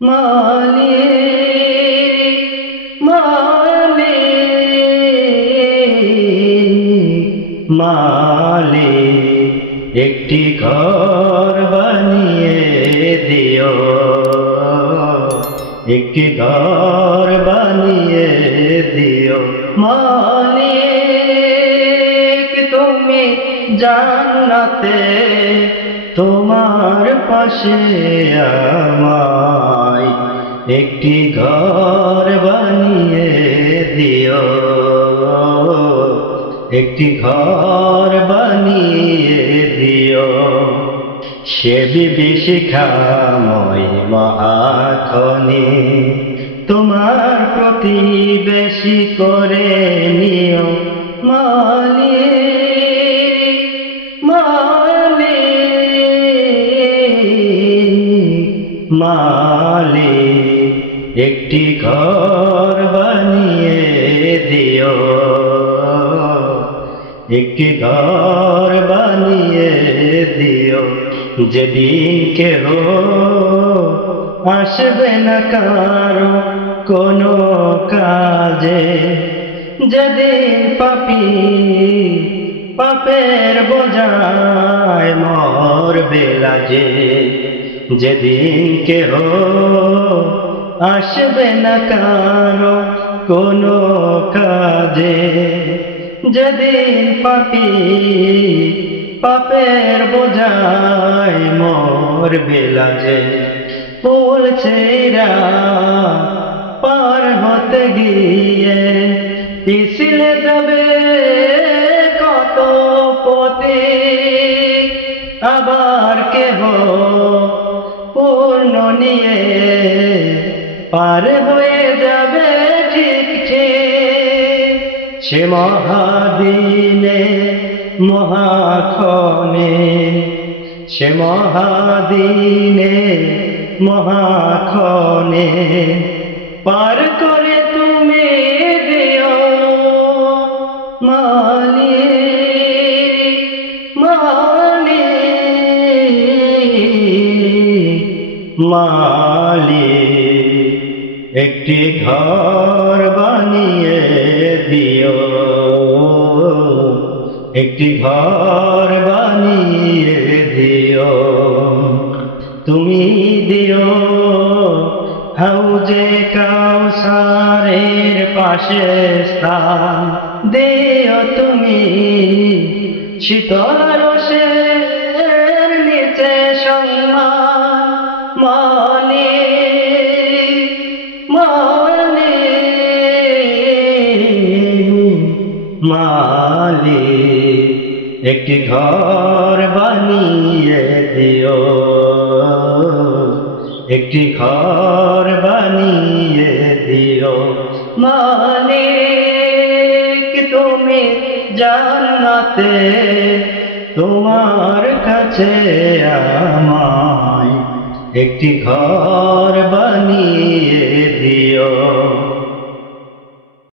মালিক মালিক মালিক একটি ঘর বানিয়ে দিও, একটি ঘর বানিয়ে দিও। মালিক তুমি জান্নাতে তোমার পাশে আমায় একটি ঘর বানিয়ে দিও, একটি ঘর বানিয়ে দিও। সে বিভীষিকাময় মহাখনি তোমার প্রতিবেশী করে নিও। মালিক মালিক মালিক একটি ঘর বানিয়ে দিও, একটি ঘর বানিয়ে দিও। যেদিন কেহ আসবে না কারো কোনো কাজে, যেদিন পাপী পাপের বোঝায় মরবে লাজে, যেদিন কেহ আসবে না কারো কোনো কাজে, যেদিন পাপী পাপের বোঝায় মরবে লাজে। ফুল ছেঁড়া পার হতে গিয়ে পিছলে যাবে কত পথিক, আবার কেহ পূর্ণ নিয়ে পার হয়ে যাবে ঠিক ঠিক। সে মহাদিনে মহাক্ষণে, সে মহাদিনে মহাক্ষণে পার করে তুমি দিও। মালিক মালিক মালিক একটি ঘর বানিয়ে দিও, একটি ঘর বানিয়ে দিও। তুমি দিও হাউজে কাউসারের পাশে স্থান, দিও তুমি শীতল রোষের নিচে সম্মান। মালিক মালিক মালিক একটি ঘর বানিয়ে দিও, একটি ঘর বানিয়ে দিও। মালিক তুমি জান্নাতে তোমার কাছে আমায় একটি ঘর বানিয়ে দিও।